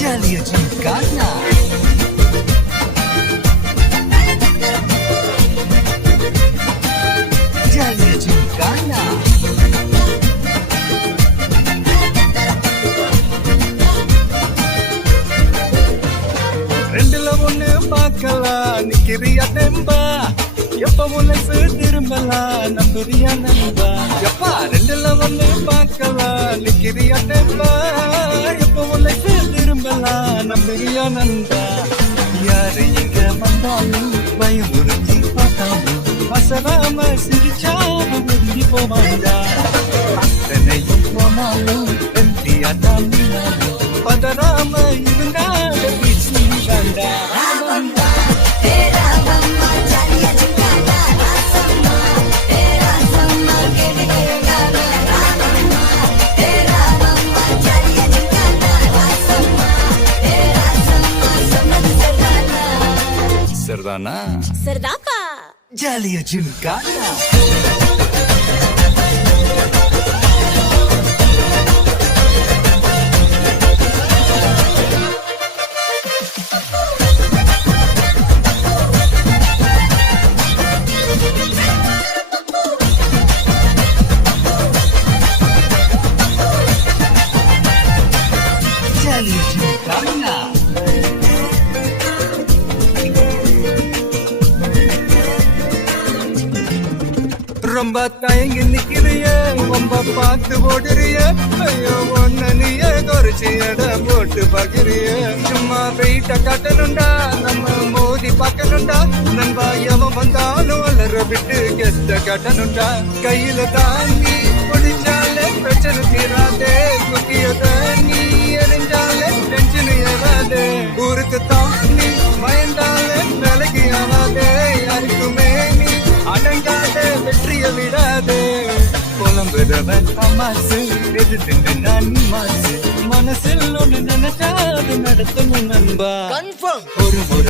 ஜாலியா ஜிம்கானா ஜாலியா ஜிம்கானா ரெண்டுல ஒண்ணு பார்க்கலாம் நிக்கிறியா தெம்பா எப்ப உனக்கு திரும்பலாம் நம்புறியா நண்பா எப்பா ரெண்டுல ஒண்ணு பார்க்கலாம் நிக்கிறியா தெம்பா எப்ப உனக்கு திரும்பலாம் நம்புறியா நண்பா யாரு இங்க வந்தாலும் பயமுறுத்தி பார்த்தாலும் அசராம சிரிச்சாம முந்தி போமாண்டா அத்தனையும் போனாலும் வெற்றியா தான் பதறாம இருந்தாலும் வேண்டா सरदाना सरदापा जालिया झुमकाना जालिया झुमकाना ரொம்ப தயங்கி நிக்கிறிய ரொம்ப பார்த்து ஓடுறிய ஐயோ ஒன்ன நீய குறைச்சி எட போட்டு பாக்குறிய சும்மா வெயிட்ட காட்டணும்டா நம்ம மோதி பார்க்கணும்டா நண்பா எவன் வந்தாலும் வளர விட்டு கெஸ்ட காட்டணும்டா கையில தாங்கி பிடிச்சாலே பிரச்சனை தீராதே குட்டியத நீ எரிஞ்சாலே டென்ஷன் ஏறாதே ஊருக்கு தாண்டி பயந்தாலே விலகி ஆகாதே யாருக்குமே நீ அடங்காத வெற்றிய விடாதே புலம்புறவன் அம்மாசு எது திண்டு நான் மாசு மனசில் ஒன்று நினைச்சாது நடத்தணும் நண்பா கன்ஃபார்ம் ஒரு முறை